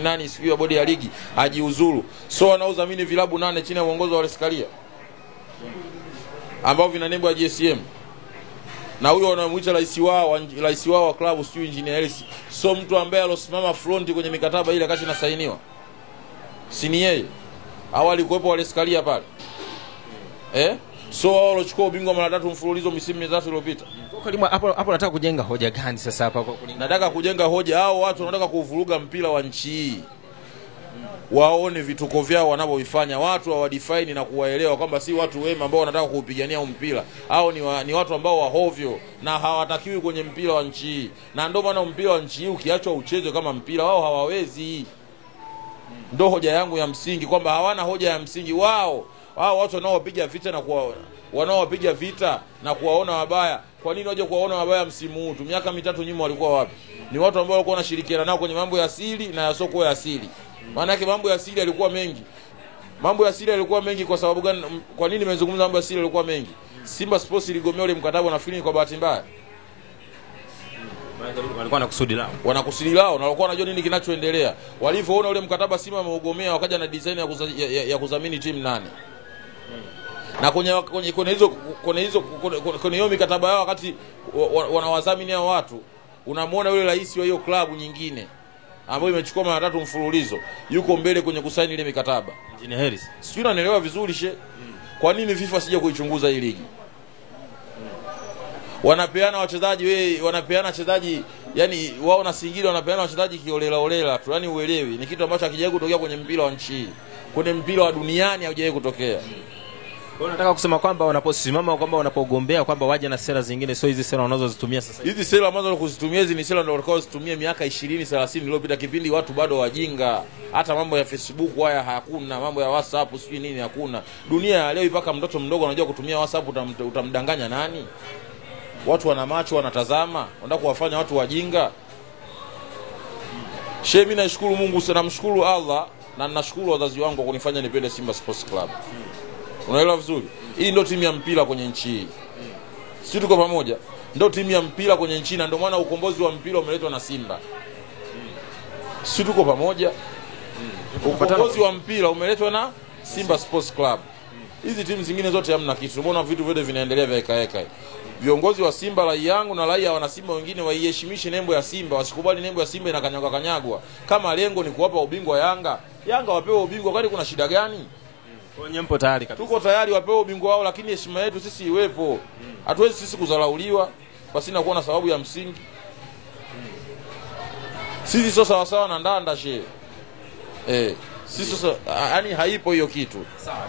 nani sijui ya bodi ya ligi ajiuzuru. So wanaodhamini vilabu 8 chini ya uongozi wa Wallace Karia ambao vina nembo ya GSM. Na huyo wanamuita rais wao wa klabu sijui Engineer Hersi. So mtu ambaye alosimama front kwenye mikataba ile akashi na sainiwa. Si ni yeye. Awali kuwepo Wallace Karia pale. So wao walochukua ubingwa mara 3 mfululizo misimu mitatu iliyopita. Hapo nataka kujenga hoja gani sasa hapa? Nataka kujenga hoja hao watu wanataka kuvuruga mpira wa nchi hii. Waone vituko vyao wanavyofanya, watu hawadefine na kuwaelewa kwamba si watu wema ambao wanataka kuupigania mpira. Hao ni watu ambao wahovyo na hawatakiwi kwenye mpira wa nchi hii. Na ndio maana mpira wa nchi hii ukiachwa uchezwe kama mpira wao hawawezi. Ndio hoja yangu ya msingi kwamba hawana hoja ya msingi wao. Hao watu wanaowapiga vita na kuwaona wabaya. Kwa nini waje kuwaona wabaya msimu huu? Miaka 3 nyuma walikuwa wapi? Ni watu ambao walikuwa wanashirikiana nao kwenye mambo ya asili na yasoko ya asili. Maana yake mambo ya asili yalikuwa mengi. Mambo ya asili yalikuwa mengi kwa sababu gani? Kwa nini nimezungumza mambo ya asili yalikuwa mengi? Simba Sports iligomea ule mkataba na feeling kwa bahati mbaya. Walikuwa na kusudi lao. Wana kusudi lao na walikuwa wanajua nini kinachoendelea. Walivyoona ule mkataba Simba ameugomea wakaja na design ya kudhamini timu 8. Na kwenye hiyo mikataba yao wakati wanawadhamini hao watu, unamuona yule rais wa hiyo klabu nyingine ambayo imechukua mara 3 mfululizo yuko mbele kwenye kusaini ile mikataba. Engineer Hersi. Sio, unanielewa vizuri Kwa nini FIFA sija kuichunguza hii ligi? Wanapeana wachezaji yani wao na Singida wanapeana wachezaji kiolela tu. Yani uelewi, ni kitu ambacho hakijawahi kutokea kwenye mpira wa nchi hii. Kwenye mpira wa duniani haujawahi kutokea. Kwa nataka kusema kwamba wanaposimama kwamba wanapogombea kwamba waje na sera zingine, sio hizi sera wanazozitumia sasa. Hizi sera ambazo wanakuzitumia hizi ni sera ndio walikozitumia miaka 20 30 iliyopita, kipindi watu bado wajinga. Hata mambo ya Facebook haya hakuna, mambo ya WhatsApp sijui nini hakuna. Dunia ya leo mpaka mtoto mdogo anajua kutumia WhatsApp, utamdanganya nani? Watu wana macho wanatazama, wanataka kuwafanya watu wajinga. Mimi nashukuru Mungu sana, namshukuru Allah na ninashukuru wazazi wangu kwa kunifanya nipende Simba Sports Club. Unaelewa vizuri? Hii ndio timu ya mpira kwenye nchi hii. Sisi tuko pamoja. Ndio timu ya mpira kwenye nchi na ndio maana ukombozi wa mpira umeletwa na Simba. Sisi tuko pamoja. Ukombozi wa mpira umeletwa na Simba Sports Club. Hizi timu zingine zote hamna kitu. Unaona vitu vyote vinaendelea vya heka. Viongozi wa Simba, rai yangu na rai ya wana Simba wengine, waiheshimishe nembo ya Simba, wasikubali nembo ya Simba inakanyagwa. Kama lengo ni kuwapa ubingwa Yanga wapewe ubingwa, kwani kuna shida gani? Kwenye mpo tayari kabisa. Tuko tayari wapewe ubingwa wao, lakini heshima yetu sisi iwepo. Hatuwezi sisi kudharauliwa basi na kuona sababu ya msingi. Sisi sio sawa sawa na ndanda sisi sio, yani haipo hiyo kitu. Sawa.